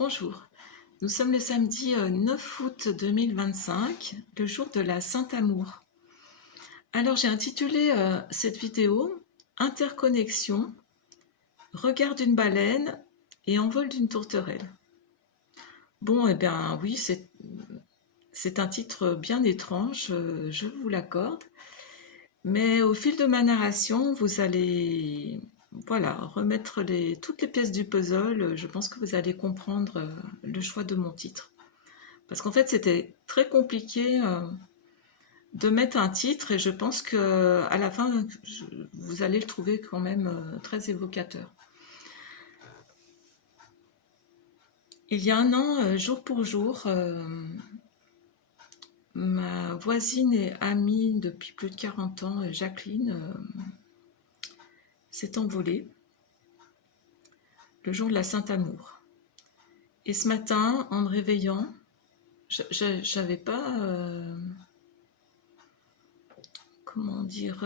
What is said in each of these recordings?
Bonjour, nous sommes le samedi 9 août 2025, le jour de la Saint-Amour. Alors j'ai intitulé cette vidéo « Interconnexion, regard d'une baleine et envol d'une tourterelle ». Bon, eh bien oui, c'est un titre bien étrange, je vous l'accorde, mais au fil de ma narration, vous allez remettre toutes les pièces du puzzle. Je pense que vous allez comprendre le choix de mon titre. Parce qu'en fait, c'était très compliqué de mettre un titre et je pense qu'à la fin, vous allez le trouver quand même très évocateur. Il y a un an, jour pour jour, ma voisine et amie depuis plus de 40 ans, Jacqueline, s'est envolée le jour de la Saint-Amour. Et ce matin, en me réveillant, j'avais pas... comment dire...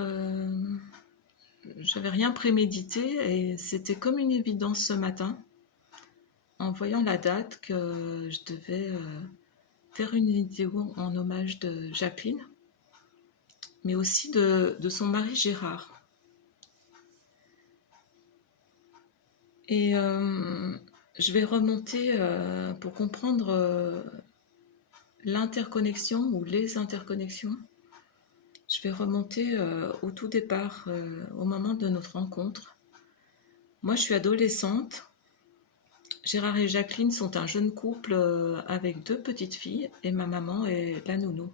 j'avais rien prémédité et c'était comme une évidence ce matin, en voyant la date, que je devais faire une vidéo en hommage de Jacqueline, mais aussi de son mari Gérard. Et je vais remonter pour comprendre l'interconnexion ou les interconnexions. Je vais remonter au tout départ, au moment de notre rencontre. Moi, je suis adolescente. Gérard et Jacqueline sont un jeune couple avec 2 petites filles et ma maman est la nounou.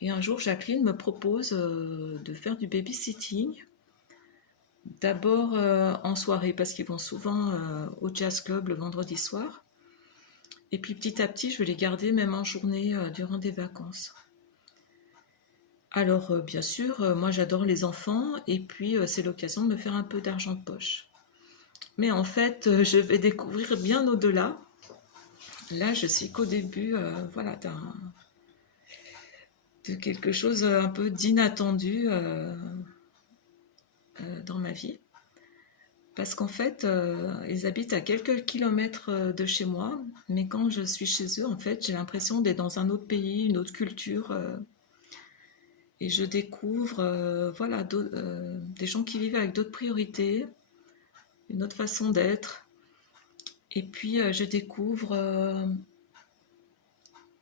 Et un jour, Jacqueline me propose de faire du babysitting. D'abord en soirée, parce qu'ils vont souvent au jazz club le vendredi soir. Et puis petit à petit, je vais les garder même en journée durant des vacances. Alors bien sûr, moi j'adore les enfants et puis c'est l'occasion de me faire un peu d'argent de poche. Mais en fait, je vais découvrir bien au-delà. Là, je suis qu'au début de quelque chose un peu d'inattendu dans ma vie. Parce qu'en fait, ils habitent à quelques kilomètres de chez moi, mais quand je suis chez eux, en fait, j'ai l'impression d'être dans un autre pays, une autre culture, et je découvre des gens qui vivent avec d'autres priorités, une autre façon d'être. Et puis, je découvre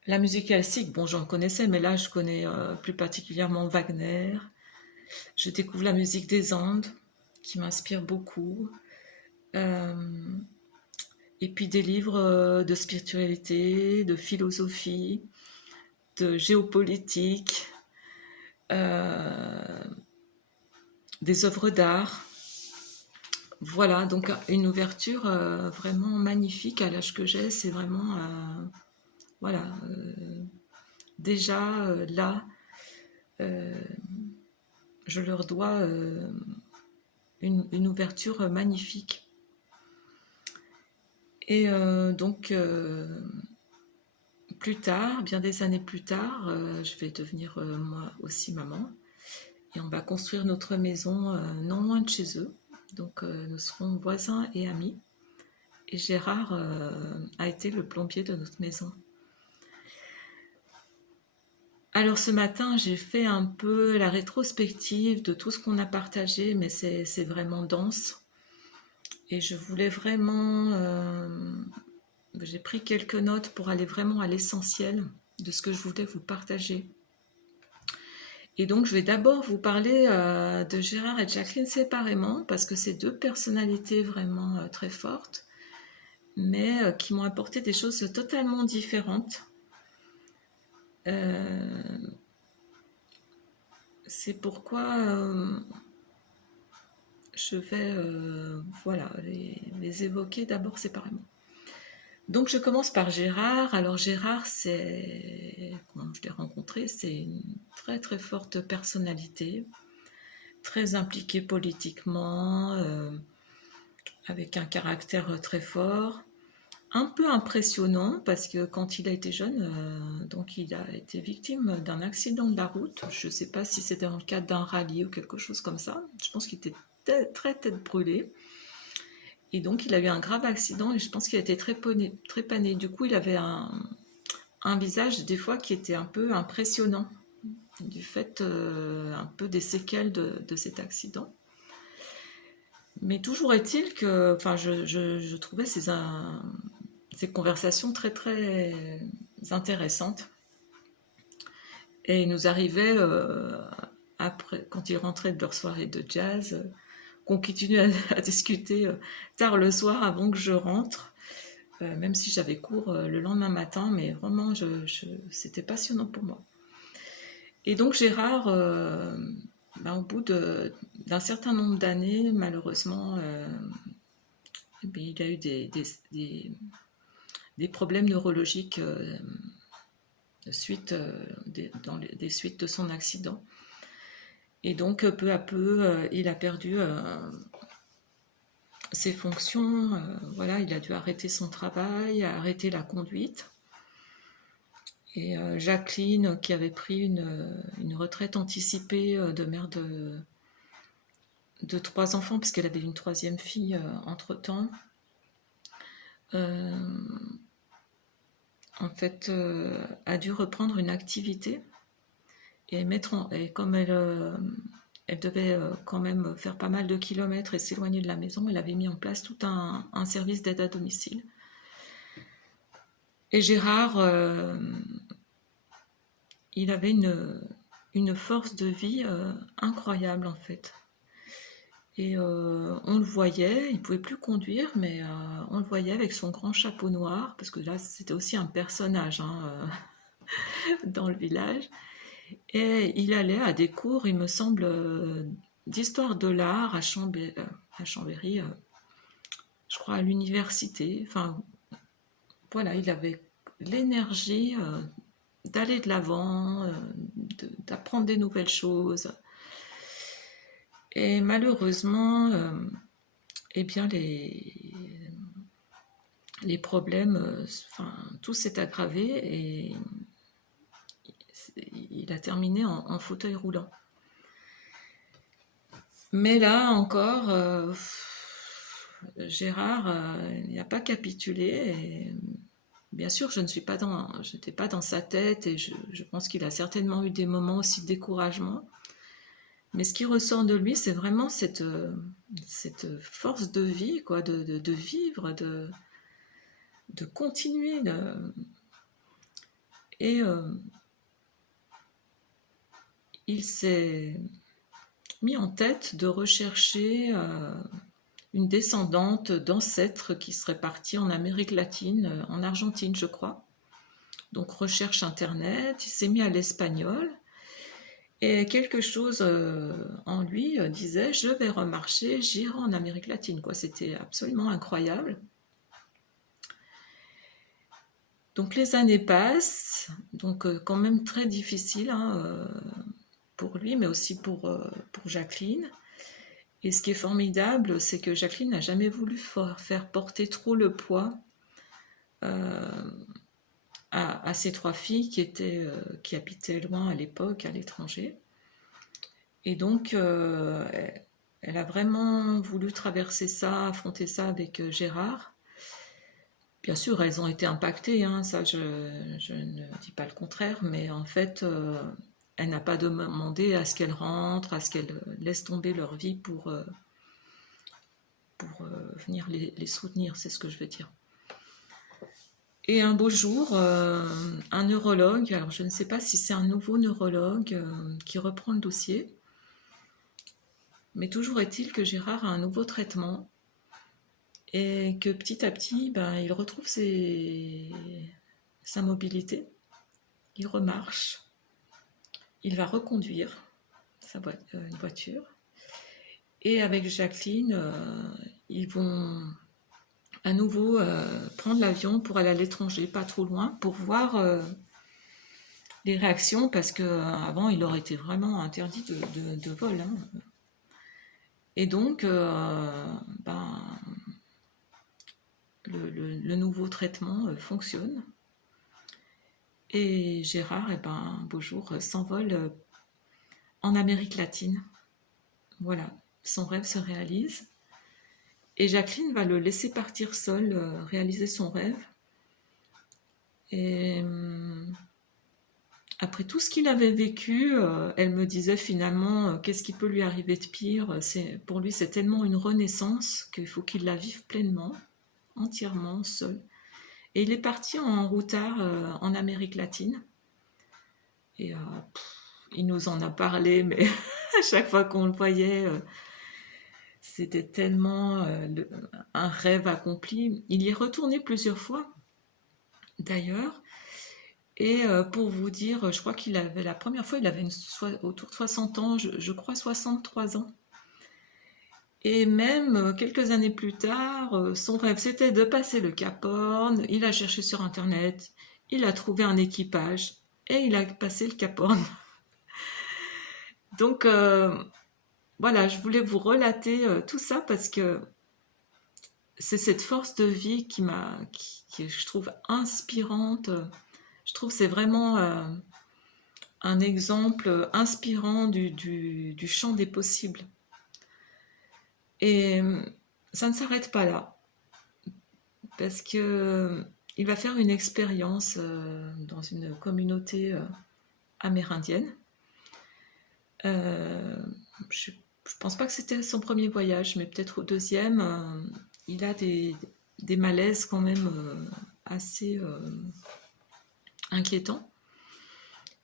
la musique classique. Bon, j'en connaissais, mais là, je connais plus particulièrement Wagner. Je découvre la musique des Andes, qui m'inspire beaucoup. Et puis des livres de spiritualité, de philosophie, de géopolitique, des œuvres d'art. Voilà, donc une ouverture vraiment magnifique à l'âge que j'ai. C'est vraiment, déjà là, je leur dois une ouverture magnifique. Et donc, plus tard, bien des années plus tard, je vais devenir moi aussi maman. Et on va construire notre maison non loin de chez eux. Donc nous serons voisins et amis. Et Gérard a été le plombier de notre maison. Alors ce matin, j'ai fait un peu la rétrospective de tout ce qu'on a partagé, mais c'est vraiment dense. Et je voulais vraiment... j'ai pris quelques notes pour aller vraiment à l'essentiel de ce que je voulais vous partager. Et donc, je vais d'abord vous parler de Gérard et de Jacqueline séparément, parce que c'est 2 personnalités vraiment très fortes, mais qui m'ont apporté des choses totalement différentes. C'est pourquoi je vais les évoquer d'abord séparément. Donc je commence par Gérard. Alors Gérard, comment je l'ai rencontré, c'est une très très forte personnalité, très impliqué politiquement, avec un caractère très fort, un peu impressionnant parce que quand il a été jeune, donc il a été victime d'un accident de la route. Je ne sais pas si c'était dans le cadre d'un rallye ou quelque chose comme ça. Je pense qu'il était très tête brûlée. Et donc, il a eu un grave accident et je pense qu'il a été très pané. Du coup, il avait un visage, des fois, qui était un peu impressionnant, du fait un peu des séquelles de cet accident. Mais toujours est-il que enfin, je trouvais ces conversations très, très intéressantes. Et il nous arrivait, après, quand ils rentraient de leur soirée de jazz, qu'on continue à discuter tard le soir avant que je rentre, même si j'avais cours le lendemain matin, mais vraiment, c'était passionnant pour moi. Et donc Gérard, au bout d'un certain nombre d'années, malheureusement, il a eu des problèmes neurologiques dans des suites de son accident. Et donc, peu à peu, il a perdu ses fonctions. Voilà, il a dû arrêter son travail, arrêter la conduite. Et Jacqueline, qui avait pris une retraite anticipée de mère de 3 enfants, puisqu'elle avait une troisième fille entre-temps, en fait, a dû reprendre une activité et comme elle devait quand même faire pas mal de kilomètres et s'éloigner de la maison, elle avait mis en place tout un service d'aide à domicile. Et Gérard, il avait une force de vie incroyable en fait. Et on le voyait, il ne pouvait plus conduire, mais on le voyait avec son grand chapeau noir, parce que là c'était aussi un personnage dans le village. Et il allait à des cours, il me semble, d'histoire de l'art à Chambéry, je crois à l'université. Enfin, voilà, il avait l'énergie d'aller de l'avant, d'apprendre des nouvelles choses. Et malheureusement, eh bien, les problèmes, tout s'est aggravé et il a terminé en fauteuil roulant. Mais là encore, Gérard n'a pas capitulé. Et bien sûr, je n'étais pas dans sa tête et je pense qu'il a certainement eu des moments aussi de découragement. Mais ce qui ressort de lui, c'est vraiment cette force de vie, quoi, de vivre, de continuer. Et il s'est mis en tête de rechercher une descendante d'ancêtres qui serait partie en Amérique latine, en Argentine, je crois. Donc recherche internet, il s'est mis à l'espagnol. Et quelque chose en lui disait, je vais remarcher, j'irai en Amérique latine, quoi. C'était absolument incroyable. Donc les années passent, donc quand même très difficile pour lui, mais aussi pour Jacqueline. Et ce qui est formidable, c'est que Jacqueline n'a jamais voulu faire porter trop le poids à ses 3 filles qui habitaient loin à l'époque, à l'étranger. Et donc, elle a vraiment voulu traverser ça, affronter ça avec Gérard. Bien sûr, elles ont été impactées, ça je ne dis pas le contraire, mais en fait, elle n'a pas demandé à ce qu'elles rentrent, à ce qu'elles laissent tomber leur vie pour venir les soutenir, c'est ce que je veux dire. Et un beau jour, un neurologue, alors je ne sais pas si c'est un nouveau neurologue qui reprend le dossier, mais toujours est-il que Gérard a un nouveau traitement et que petit à petit, il retrouve sa mobilité, il remarche, il va reconduire une voiture. Et avec Jacqueline, ils vont à nouveau prendre l'avion pour aller à l'étranger, pas trop loin, pour voir les réactions, parce qu'avant, il aurait été vraiment interdit de vol. Et donc, le nouveau traitement fonctionne. Et Gérard, un beau jour, s'envole en Amérique latine. Voilà, son rêve se réalise. Et Jacqueline va le laisser partir seul, réaliser son rêve. Et après tout ce qu'il avait vécu, elle me disait finalement, qu'est-ce qui peut lui arriver de pire? Pour lui, c'est tellement une renaissance qu'il faut qu'il la vive pleinement, entièrement, seul. Et il est parti en routard en Amérique latine. Et il nous en a parlé, mais à chaque fois qu'on le voyait, c'était tellement un rêve accompli. Il y est retourné plusieurs fois, d'ailleurs. Et pour vous dire, je crois qu'il avait, la première fois, il avait autour de 60 ans, je crois 63 ans. Et même quelques années plus tard, son rêve, c'était de passer le Cap Horn. Il a cherché sur Internet, il a trouvé un équipage et il a passé le Cap Horn. Donc voilà, je voulais vous relater tout ça parce que c'est cette force de vie qui je trouve inspirante. Je trouve que c'est vraiment un exemple inspirant du champ des possibles. Et ça ne s'arrête pas là, parce que il va faire une expérience dans une communauté amérindienne. Je pense pas que c'était son premier voyage, mais peut-être au deuxième. Il a des malaises quand même assez inquiétants.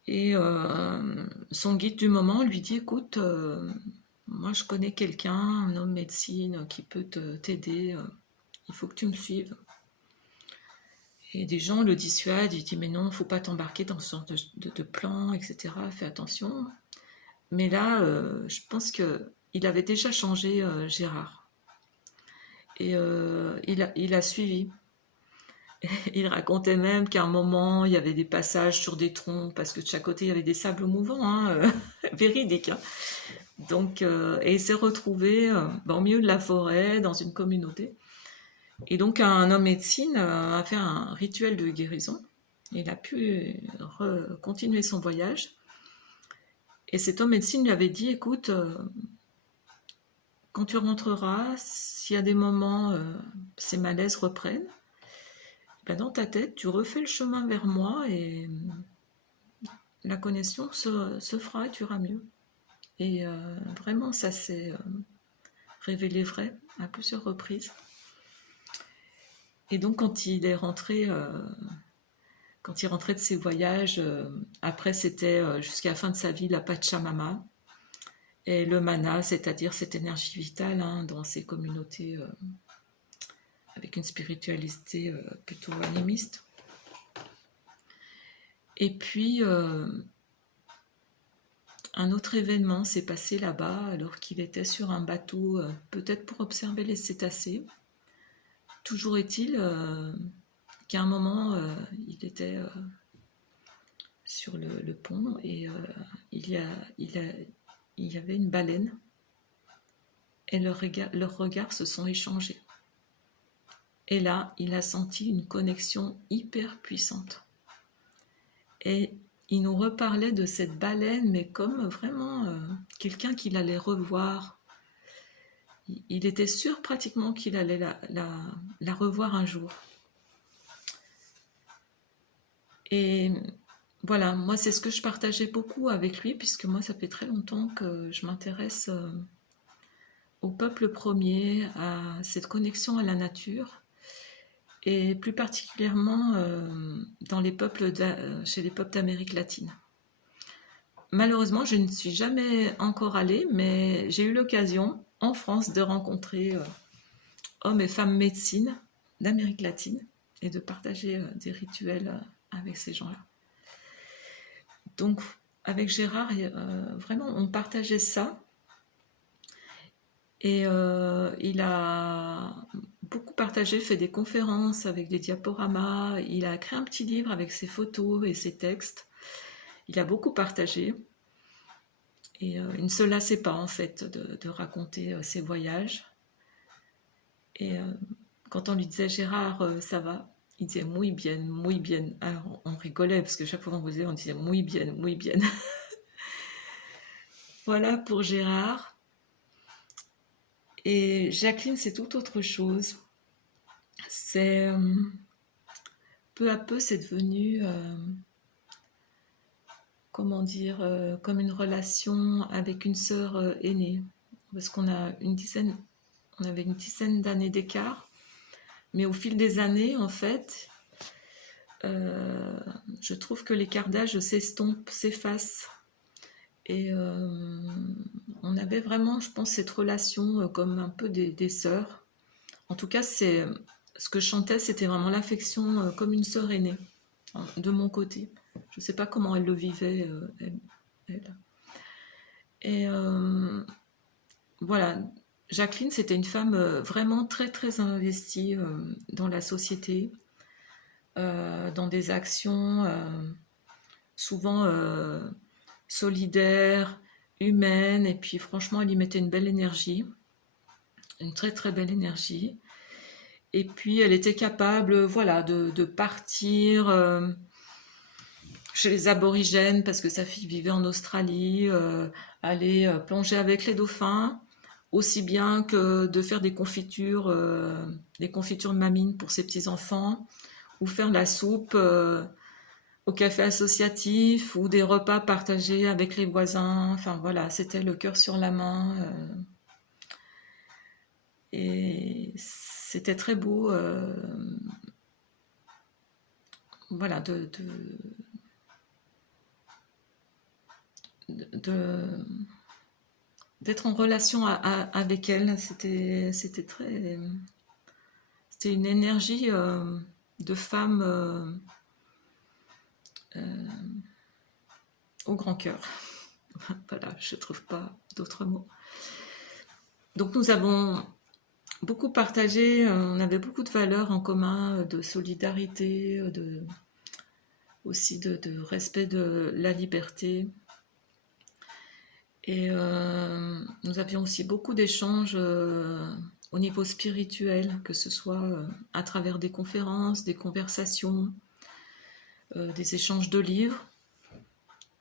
Et son guide du moment lui dit, écoute, moi je connais quelqu'un, un homme médecine qui peut t'aider, il faut que tu me suives. Et des gens le dissuadent, il dit mais non, il ne faut pas t'embarquer dans ce genre de plan, etc. Fais attention. Mais là, je pense qu'il avait déjà changé Gérard. Et il a suivi. Il racontait même qu'à un moment, il y avait des passages sur des troncs, parce que de chaque côté, il y avait des sables mouvants, hein, véridique. Hein. Donc, et il s'est retrouvé au milieu de la forêt, dans une communauté. Et donc, un homme médecine a fait un rituel de guérison. Il a pu continuer son voyage. Et cet homme médecine lui avait dit, écoute, quand tu rentreras, s'il y a des moments, ces malaises reprennent, ben dans ta tête, tu refais le chemin vers moi et la connexion se fera et tu iras mieux. Et vraiment, ça s'est révélé vrai à plusieurs reprises. Et donc, quand il est rentré, quand il rentrait de ses voyages, après, c'était jusqu'à la fin de sa vie la Pachamama et le mana, c'est-à-dire cette énergie vitale hein, dans ces communautés avec une spiritualité plutôt animiste. Et puis, un autre événement s'est passé là-bas alors qu'il était sur un bateau, peut-être pour observer les cétacés. Toujours est-il qu'à un moment, il était sur le pont et il y avait une baleine et leurs regards se sont échangés. Et là, il a senti une connexion hyper puissante. Et il nous reparlait de cette baleine, mais comme vraiment quelqu'un qu'il allait revoir. Il était sûr pratiquement qu'il allait la revoir un jour. Et voilà, moi c'est ce que je partageais beaucoup avec lui, puisque moi ça fait très longtemps que je m'intéresse au peuple premier, à cette connexion à la nature, et plus particulièrement chez les peuples d'Amérique latine. Malheureusement, je ne suis jamais encore allée, mais j'ai eu l'occasion en France de rencontrer hommes et femmes médecine d'Amérique latine et de partager des rituels avec ces gens-là. Donc, avec Gérard, vraiment, on partageait ça. Et il a beaucoup partagé, fait des conférences avec des diaporamas. Il a créé un petit livre avec ses photos et ses textes. Il a beaucoup partagé. Et il ne se lassait pas, en fait, de raconter ses voyages. Et quand on lui disait « Gérard, ça va ?» Il disait « muy bien, muy bien ». Alors on rigolait, parce que chaque fois qu'on posait, on disait « muy bien, muy bien ». Voilà pour Gérard. Et Jacqueline, c'est tout autre chose. C'est peu à peu, c'est devenu, comment dire, comme une relation avec une sœur aînée, parce on avait une dizaine d'années d'écart, mais au fil des années, en fait, euh, je trouve que l'écart d'âge s'estompe, s'efface. Et on avait vraiment, je pense, cette relation comme un peu des sœurs. En tout cas, c'est ce que je chantais, c'était vraiment l'affection comme une sœur aînée, hein, de mon côté. Je ne sais pas comment elle le vivait, elle. Et voilà, Jacqueline, c'était une femme vraiment très, très investie dans la société, dans des actions souvent solidaires, humaines, et puis franchement, elle y mettait une belle énergie, une très, très belle énergie. Et puis, elle était capable, voilà, de partir chez les aborigènes parce que sa fille vivait en Australie, aller plonger avec les dauphins, aussi bien que de faire des confitures de mamine pour ses petits-enfants, ou faire de la soupe au café associatif, ou des repas partagés avec les voisins. Enfin voilà, c'était le cœur sur la main. Et c'était très beau, voilà, de- d'être en relation avec elle. C'était une énergie de femme au grand cœur. Voilà, je ne trouve pas d'autres mots. Donc nous avons beaucoup partagé, on avait beaucoup de valeurs en commun, de solidarité, aussi de respect de la liberté. Et nous avions aussi beaucoup d'échanges au niveau spirituel, que ce soit à travers des conférences, des conversations, des échanges de livres,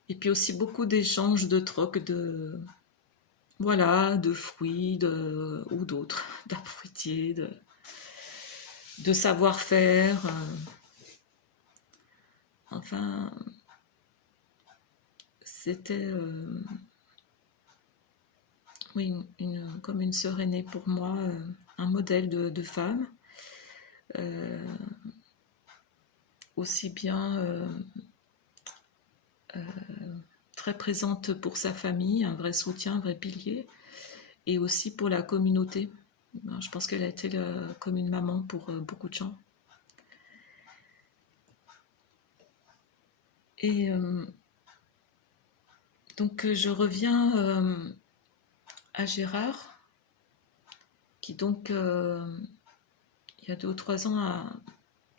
et puis aussi beaucoup d'échanges de troc voilà, de fruits ou d'autres, d'arbres fruitiers, de savoir-faire. Enfin, c'était oui, comme une sœur aînée pour moi, un modèle de femme, euh, aussi bien très présente pour sa famille, un vrai soutien, un vrai pilier, et aussi pour la communauté. Je pense qu'elle a été comme une maman pour beaucoup de gens. Et donc je reviens à Gérard, qui donc il y a 2 ou 3 ans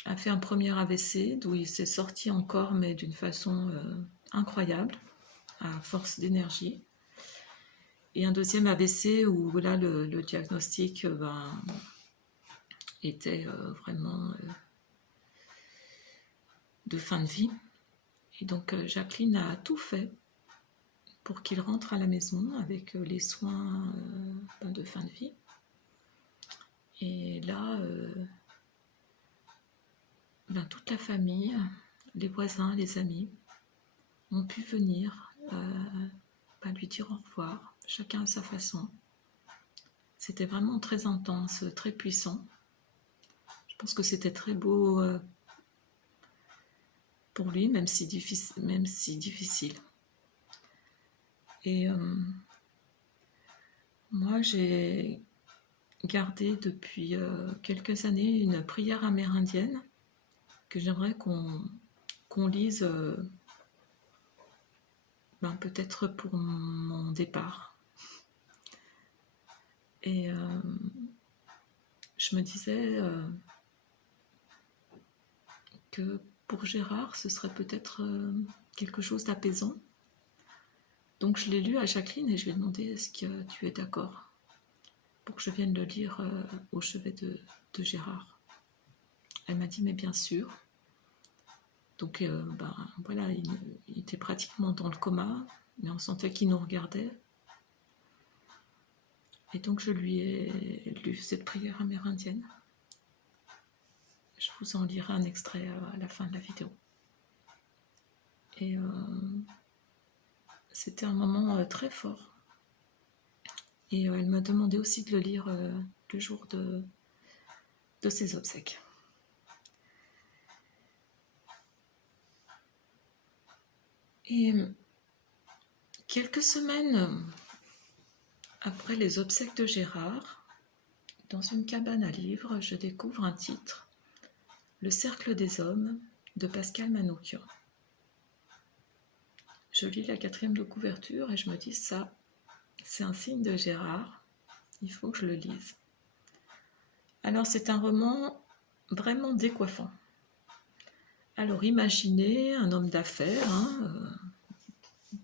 a fait un premier AVC, d'où il s'est sorti encore, mais d'une façon incroyable, à force d'énergie. Et un deuxième AVC où là le diagnostic était vraiment de fin de vie. Et donc Jacqueline a tout fait pour qu'il rentre à la maison avec les soins de fin de vie. Et là, toute la famille, les voisins, les amis ont pu venir lui dire au revoir, chacun à sa façon. C'était vraiment très intense, très puissant. Je pense que c'était très beau pour lui, même si difficile. Et moi, j'ai gardé depuis quelques années une prière amérindienne que j'aimerais qu'on lise peut-être pour mon départ. Et je me disais que pour Gérard, ce serait peut-être quelque chose d'apaisant. Donc je l'ai lu à Jacqueline et je lui ai demandé est-ce que tu es d'accord pour que je vienne le lire au chevet de Gérard. Elle m'a dit mais bien sûr. Donc voilà, il était pratiquement dans le coma, mais on sentait qu'il nous regardait. Et donc je lui ai lu cette prière amérindienne. Je vous en lirai un extrait à la fin de la vidéo. Et c'était un moment très fort. Et elle m'a demandé aussi de le lire le jour de ses obsèques. Et quelques semaines après les obsèques de Gérard, dans une cabane à livres, je découvre un titre, Le Cercle des Hommes, de Pascal Manoukian. Je lis la 4e de couverture et je me dis, ça, c'est un signe de Gérard, il faut que je le lise. Alors c'est un roman vraiment décoiffant. Alors imaginez un homme d'affaires,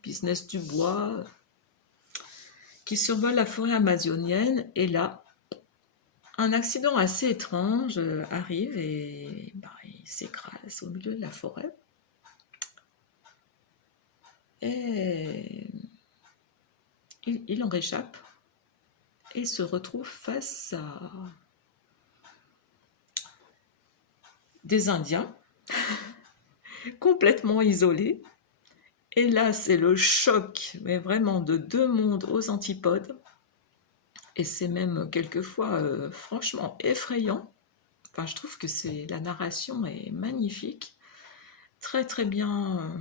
business du bois, qui survole la forêt amazonienne, et là, un accident assez étrange arrive et il s'écrase au milieu de la forêt. Et il en réchappe et se retrouve face à des Indiens complètement isolés. Et là, c'est le choc, mais vraiment de deux mondes aux antipodes. Et c'est même quelquefois franchement effrayant. Enfin, je trouve que la narration est magnifique, très très bien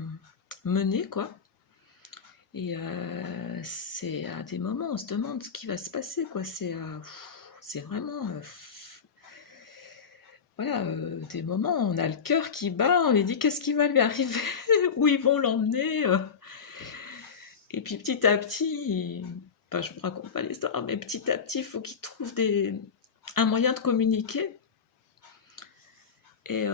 menée, quoi. Et c'est à des moments, on se demande ce qui va se passer, quoi. C'est vraiment, voilà, des moments, on a le cœur qui bat, on lui dit qu'est-ce qui va lui arriver, où ils vont l'emmener. Et puis petit à petit, enfin, je ne vous raconte pas l'histoire, mais petit à petit, il faut qu'il trouve un moyen de communiquer. Et